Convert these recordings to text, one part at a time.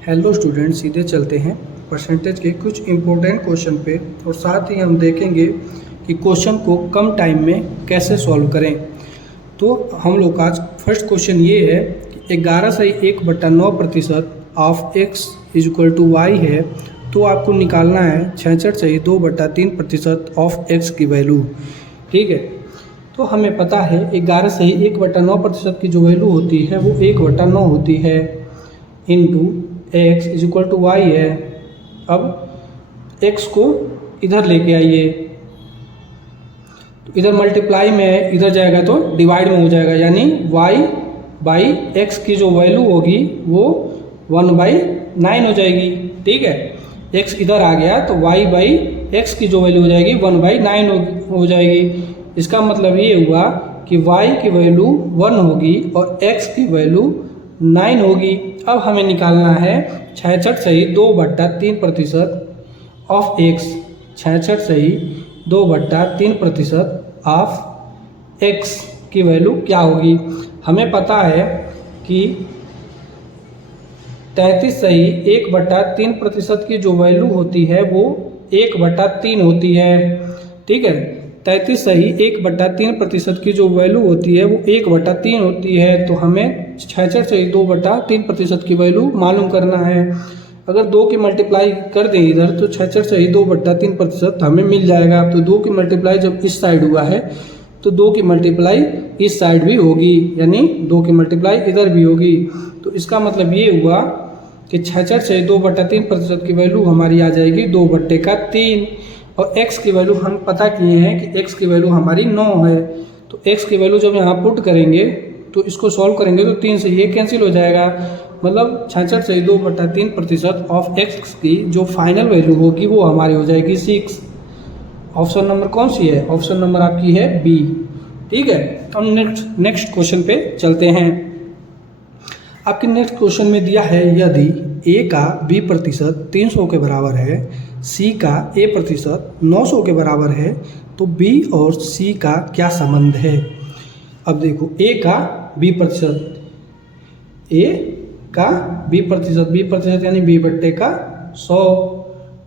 Hello student, सीधे चलते हैं परसेंटेज के कुछ इम्पोर्टेंट क्वेश्चन पे और साथ ही हम देखेंगे कि क्वेश्चन को कम टाइम में कैसे सॉल्व करें। तो हम लोग का आज फर्स्ट क्वेश्चन ये है कि 11/1/9% of x equal to Y है, तो आपको निकालना है 66/2/3% ऑफ x की वैल्यू। ठीक है, तो हमें पता है 11/1/9% की जो वैल्यू होती है वो 1/9 होती है into x equal to Y है। अब x को इधर लेके आइए, तो इधर मल्टीप्लाई में इधर जाएगा तो डिवाइड में हो जाएगा, यानी y बाई x की जो वैल्यू होगी वो 1/9 हो जाएगी। ठीक है, x इधर आ गया तो y बाई x की जो वैल्यू हो जाएगी 1/9 हो जाएगी। इसका मतलब ये हुआ कि y की वैल्यू 1 होगी और x की वैल्यू 9 होगी। अब हमें निकालना है 66/2/3% ऑफ x। 66/2/3% ऑफ x की वैल्यू क्या होगी? हमें पता है कि 33/1/3% की जो वैल्यू होती है वो 1/3 होती है। ठीक है, 33/1/3% की जो वैल्यू होती है वो 1/3 होती है। तो हमें 66/2/3% की वैल्यू मालूम करना है। अगर 2 की मल्टीप्लाई कर दें इधर तो 66/2/3% हमें मिल जाएगा। तो 2 की मल्टीप्लाई जब इस साइड हुआ है तो 2 की मल्टीप्लाई इस साइड भी होगी, यानी 2 की मल्टीप्लाई इधर भी होगी। तो इसका मतलब ये हुआ कि 66/2/3% की वैल्यू हमारी आ जाएगी 2/3। और x की वैल्यू हम पता किए हैं कि x की वैल्यू हमारी 9 है। तो x की वैल्यू जब यहाँ पुट करेंगे तो इसको सॉल्व करेंगे तो 3 से ये कैंसिल हो जाएगा। मतलब 66/2/3% ऑफ x की जो फाइनल वैल्यू होगी वो हमारी हो जाएगी 6। ऑप्शन नंबर कौन सी है? ऑप्शन नंबर आपकी है बी। ठीक है, हम नेक्स्ट क्वेश्चन पे चलते हैं। आपके नेक्स्ट क्वेश्चन में दिया है यदि a का b% 300 के बराबर है, c का a% 900 के बराबर है, तो b और c का क्या संबंध है? अब देखो a का b%, a का b% यानी b/100।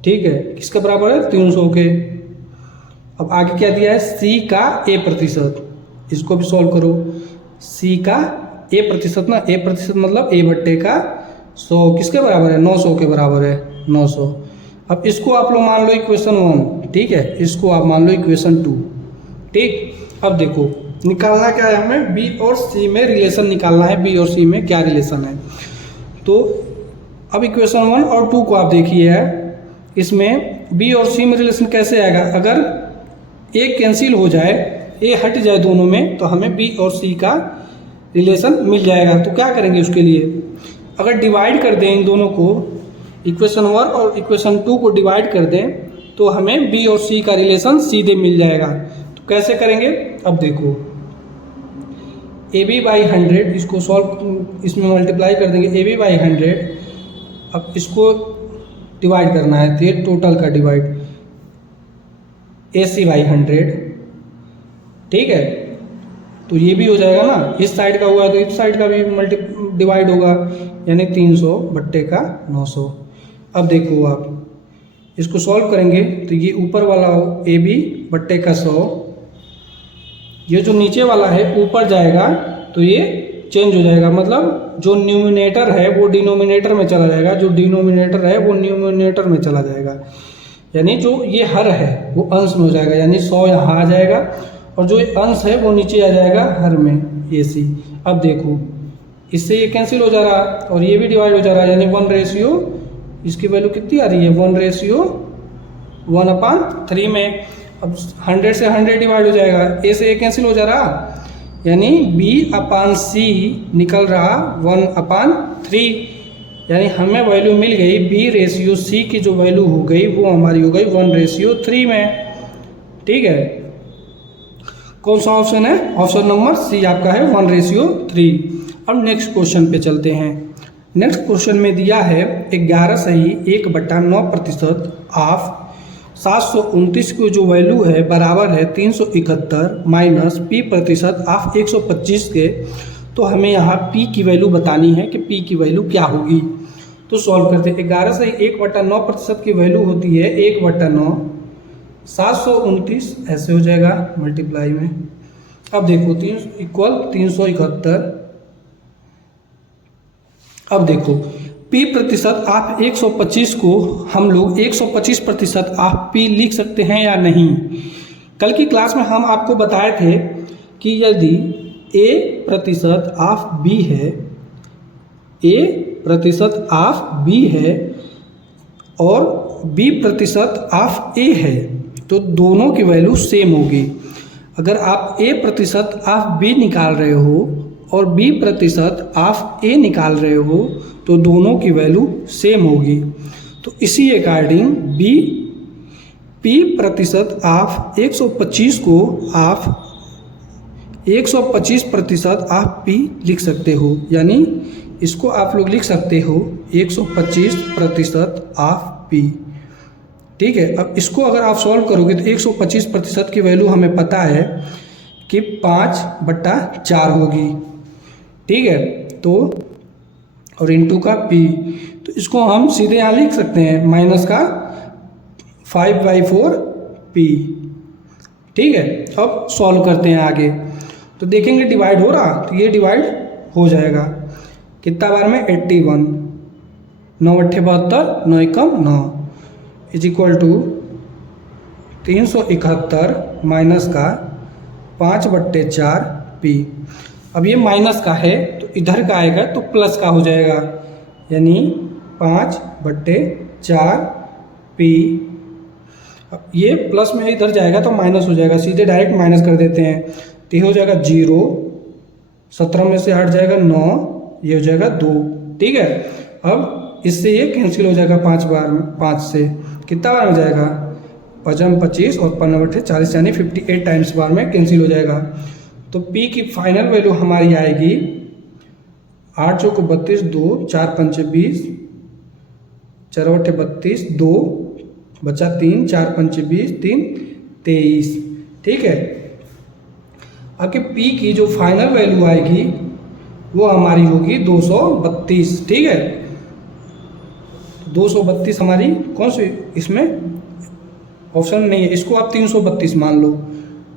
ठीक है, किसके बराबर है? 300 के। अब आगे क्या दिया है? c का a%, इसको भी सॉल्व करो। c का a% ना, a% मतलब a/100 किसके बराबर है? 900 के बराबर है, 900। अब इसको आप लोग मान लो इक्वेशन 1। ठीक है, इसको आप मान लो इक्वेशन 2। ठीक, अब देखो निकालना क्या है हमें? b और c में रिलेशन निकालना है। b और c में क्या रिलेशन है? तो अब इक्वेशन 1 और 2 को आप देखिए है, इसमें b और c में रिलेशन कैसे आएगा? अगर a कैंसिल हो जाए, a हट जाए दोनों में, तो हमें b और c का रिलेशन मिल जाएगा। तो क्या करेंगे उसके लिए? अगर डिवाइड कर दें इन दोनों को, इक्वेशन 1 और इक्वेशन 2 को डिवाइड कर दें तो हमें b और c का रिलेशन सीधे मिल जाएगा। तो कैसे करेंगे? अब देखो ab/100, इसको सॉल्व, इसमें मल्टीप्लाई कर देंगे ab/100। अब इसको डिवाइड करना है, तो ये टोटल का डिवाइड ac/100। ठीक है, तो ये भी हो जाएगा ना, इस साइड का हुआ तो इस साइड का भी डिवाइड होगा, यानी 300/900। अब देखो आप इसको सॉल्व करेंगे तो ये ऊपर वाला हो ab/100, ये जो नीचे वाला है ऊपर जाएगा तो ये चेंज हो जाएगा। मतलब जो न्यूमिनेटर है वो डिनोमिनेटर में चला जाएगा, जो डिनोमिनेटर है वो न्यूमिनेटर में चला जाएगा, यानी जो ये हर है वो अंश में हो जाएगा, यानी 100 यहाँ आ जाएगा और जो अंश है वो नीचे आ जाएगा हर में, AC। अब देखो इससे ये कैंसिल हो जा रहा और ये भी डिवाइड हो जा रहा है, यानी 1/, इसकी वैल्यू कितनी आ रही है? 1/1/3 में। अब 100 से 100 डिवाइड हो जाएगा, a से a कैंसिल हो जा रहा, यानी b/c निकल रहा 1/3, यानी हमें वैल्यू मिल गई b/c की जो वैल्यू हो गई वो हमारी हो गई 1/3 में। ठीक है, कौन सा ऑप्शन है? ऑप्शन नंबर सी आपका है 1/3। अब नेक्स्ट क्वेश्चन पे चलते हैं। नेक्स्ट क्वेश्चन में दिया है 11/1/9% ऑफ 729 की जो वैल्यू है बराबर है 371 माइनस p% ऑफ 125 के। तो हमें यहाँ p की वैल्यू बतानी है कि p की वैल्यू क्या होगी। तो तो सॉल्व करते हैं। 11 से 1/9% की वैल्यू होती है 1/9, 729 ऐसे हो जाएगा मल्टीप्लाई में। अब देखो 3 इक्वल 371। अब देखो P प्रतिशत ऑफ 125 को हम लोग 125% ऑफ P लिख सकते हैं या नहीं। कल की क्लास में हम आपको बताए थे कि यदि A प्रतिशत ऑफ B है, A प्रतिशत ऑफ B है और B प्रतिशत ऑफ A है तो दोनों की वैल्यू सेम होगी। अगर आप A प्रतिशत ऑफ B निकाल रहे हो और B प्रतिशत ऑफ A निकाल रहे हो तो दोनों की वैल्यू सेम होगी। तो इसी अकॉर्डिंग P प्रतिशत ऑफ 125 को आप 125% ऑफ P लिख सकते हो, यानी इसको आप लोग लिख सकते हो 125% ऑफ P। ठीक है, अब इसको अगर आप सॉल्व करोगे तो 125% की वैल्यू हमें पता है कि 5/4 होगी। ठीक है, तो और इंटू का P, तो इसको हम सीधे यहाँ लिख सकते हैं माइनस का 5/4 P। ठीक है, अब सॉल्व करते हैं आगे तो देखेंगे डिवाइड हो रहा, तो ये डिवाइड हो जाएगा कितना बार में 81, 9 8 72, 9 एकम 9 इज इक्वल टू 371 माइनस का 5/4 P। अब ये माइनस का है तो इधर का आएगा तो प्लस का हो जाएगा, यानी 5/4 P। अब ये प्लस में इधर जाएगा तो माइनस हो जाएगा, सीधे डायरेक्ट माइनस कर देते हैं तो ये हो जाएगा 0, 17 में से हट जाएगा 9, ये हो जाएगा 2। ठीक है, अब इससे ये कैंसिल हो जाएगा 5 बार में, 5 से कितना बार में जाएगा 5 25 और 5/40 यानी 58 टाइम्स बार में कैंसिल हो जाएगा। तो P की फाइनल वैल्यू हमारी आएगी 8 चौको 32, 2 4 पंचे 20, 4 8 32, 2 बचा 3, 4 पंचे 20, 3 23। ठीक है, आपके P की जो फाइनल वैल्यू आएगी वो हमारी होगी 232। ठीक है, 232 हमारी कौन सी, इसमें ऑप्शन नहीं है, इसको आप 332 मान लो।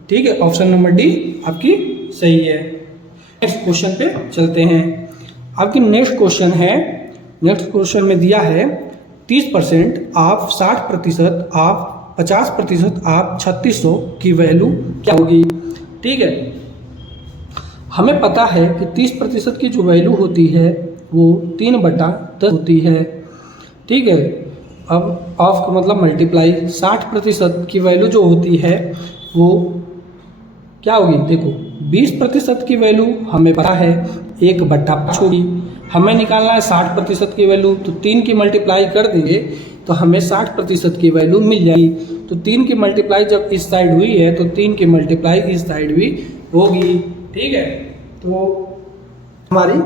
ठीक है, ऑप्शन नंबर डी आपकी सही है। नेक्स्ट क्वेश्चन पे चलते हैं। आपकी नेक्स्ट क्वेश्चन है, नेक्स्ट क्वेश्चन में दिया है 30% ऑफ 60% ऑफ 50% ऑफ 3600 की वैल्यू क्या होगी। ठीक है, हमें पता है कि 30% की जो वैल्यू होती है वो 3/10 होती है। ठीक है, अब ऑफ का मतलब मल्टीप्लाई, 60% की वैल्यू जो होती है वो क्या होगी, देखो 20% की वैल्यू हमें पता है 1/5 होगी। हमें निकालना है 60% की वैल्यू, तो 3 की मल्टीप्लाई कर देंगे तो हमें 60% की वैल्यू मिल जाएगी। तो 3 की मल्टीप्लाई जब इस साइड हुई है तो 3 की मल्टीप्लाई इस साइड भी होगी। ठीक है, तो हमारी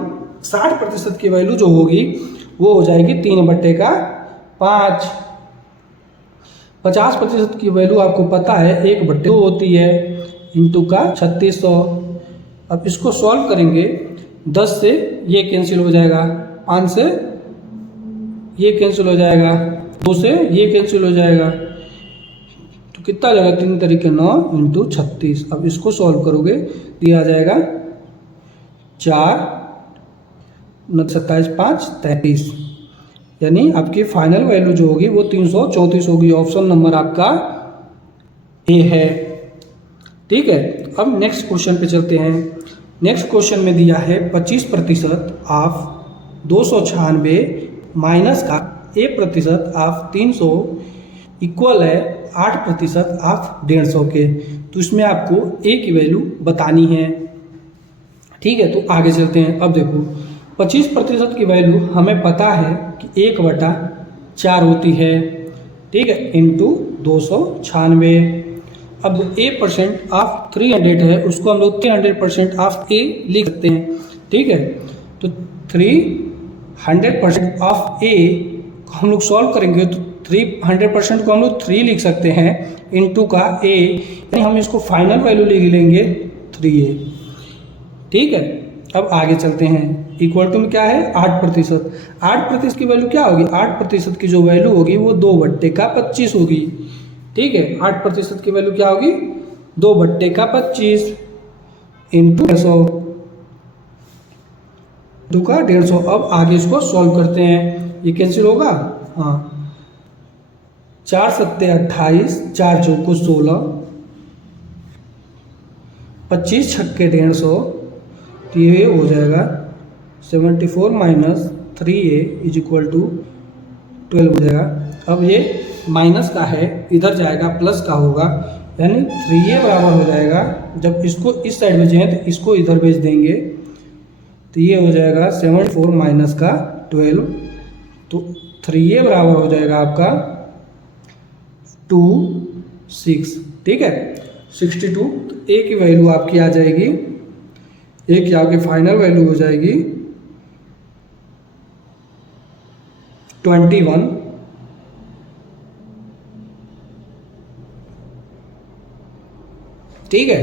60% की वैल्यू जो होगी वो हो जाएगी 3/5। 50% की वैल्यू आपको पता है 1/2 होती है, इंटू का 3600। अब इसको सॉल्व करेंगे, 10 से ये कैंसिल हो जाएगा, 5 से ये कैंसिल हो जाएगा, 2 से ये कैंसिल हो जाएगा, तो कितना आ जाएगा 3 तरीके 9 इंटू 36। अब इसको सॉल्व करोगे दिया जाएगा 4 27 5 33, यानी आपकी फाइनल वैल्यू जो होगी वो 334 होगी। ऑप्शन नंबर आपका ए है। ठीक है, अब नेक्स्ट क्वेश्चन पे चलते हैं। नेक्स्ट क्वेश्चन में दिया है 25% ऑफ 296 माइनस का A% ऑफ 300 इक्वल है 8% ऑफ 150 के। तो इसमें आपको A की वैल्यू बतानी है। ठीक है, तो आगे चलते हैं। अब देखो 25% की वैल्यू हमें पता है कि 1/4 होती है। ठीक है, इंटू 296। अब A% ऑफ 300 है, उसको हम लोग 300% ऑफ A लिख सकते हैं। ठीक है, तो 300% ऑफ A को हम लोग सॉल्व करेंगे तो 300% को हम लोग 3 लिख सकते हैं इंटू का A, यानी हम इसको फाइनल वैल्यू लिख लेंगे 3A। ठीक है, अब आगे चलते हैं। इक्वल टू में क्या है 8%। 8% की वैल्यू क्या होगी, 8% की जो वैल्यू होगी वो 2/25 होगी। ठीक है, 8% की वैल्यू क्या होगी 2/25 इंटू 150 2 का 150। अब आगे इसको सॉल्व करते हैं, ये कैंसिल होगा, हाँ 4 सत्ते 28, 4 चौको 16, 25 छक्के 150, तो ये हो जाएगा 74 minus 3a is equal to 12 हो जाएगा। अब ये माइनस का है, इधर जाएगा प्लस का होगा, यानी 3a बराबर हो जाएगा, जब इसको इस साइड भेजें तो इसको इधर भेज देंगे, तो ये हो जाएगा 74 माइनस का 12, तो 3a बराबर हो जाएगा आपका 26। ठीक है, 62। तो a की वैल्यू आपकी आ जाएगी, a की आपकी फाइनल वैल्यू हो जाएगी 21। ठीक है,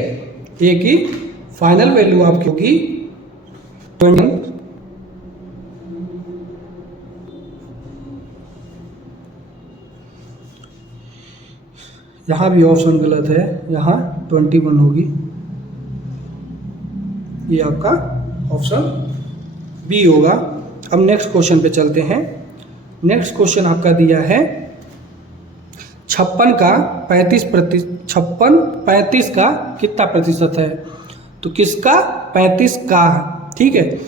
a की फाइनल वैल्यू आपकी होगी 21। यहाँ भी ऑप्शन गलत है, यहाँ 21 होगी, ये आपका ऑप्शन बी होगा। अब नेक्स्ट क्वेश्चन पे चलते हैं। नेक्स्ट क्वेश्चन आपका दिया है 56 का 35 का कितना प्रतिशत है, तो किसका 35 का। ठीक है,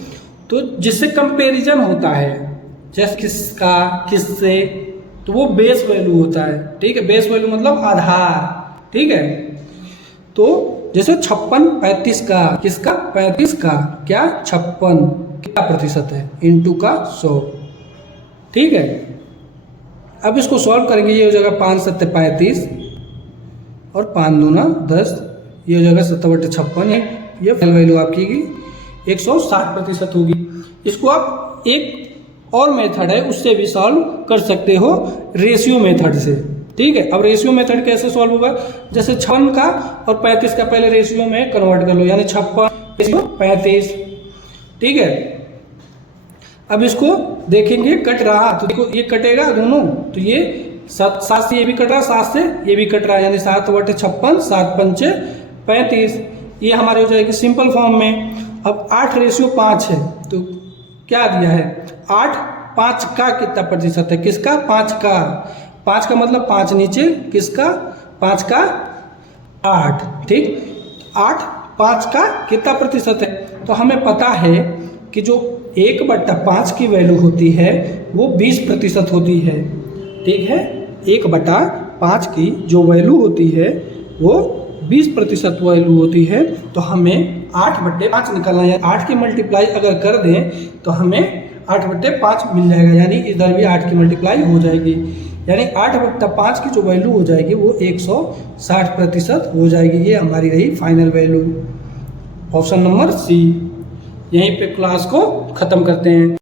तो जिससे कंपैरिजन होता है, जैसे किसका किससे, तो वो बेस वैल्यू होता है। ठीक है, बेस वैल्यू मतलब आधार। ठीक है, तो जैसे 56 35 का, किसका 35 का क्या 56 कितना प्रतिशत है, इंटू का 100। ठीक है, अब इसको सॉल्व करेंगे, ये हो जाएगा 5 सत्ते 35 और 5 दूना 10, ये हो जाएगा 70/56। ये फाइनल वैल्यू आपकी 160% होगी। इसको आप एक और मेथड है उससे भी सॉल्व कर सकते हो, रेशियो मेथड से। ठीक है, अब रेशियो मेथड कैसे सॉल्व होगा, जैसे 56 का और 35 का पहले रेशियो में कन्वर्ट कर लो, यानी 56 रेशियो 35। ठीक है, अब इसको देखेंगे कट रहा, तो देखो ये कटेगा दोनों, तो ये 7 से ये भी कट रहा, 7 से ये भी कट रहा, यानी 7/56, 7 पंचे 35, ये हमारे हो जाएगी सिंपल फॉर्म में। अब 8:5 है, तो क्या दिया है 8 5 का कितना प्रतिशत है, किसका 5 का। 5 का मतलब 5 नीचे, किसका 5 का 8। ठीक, 8 5 का कितना प्रतिशत है, तो हमें पता है कि जो 1/5 की वैल्यू होती है वो 20% होती है। ठीक है, 1/5 की जो वैल्यू होती है वो 20% वैल्यू होती है, तो हमें 8/5 निकालना है। 8 की मल्टीप्लाई अगर कर दें तो हमें 8/5 मिल जाएगा, यानी इधर भी 8 की मल्टीप्लाई हो जाएगी, यानी 8/5 की जो वैल्यू हो जाएगी वो 160% हो जाएगी। ये हमारी रही final value, option number C. यहीं पे क्लास को ख़त्म करते हैं।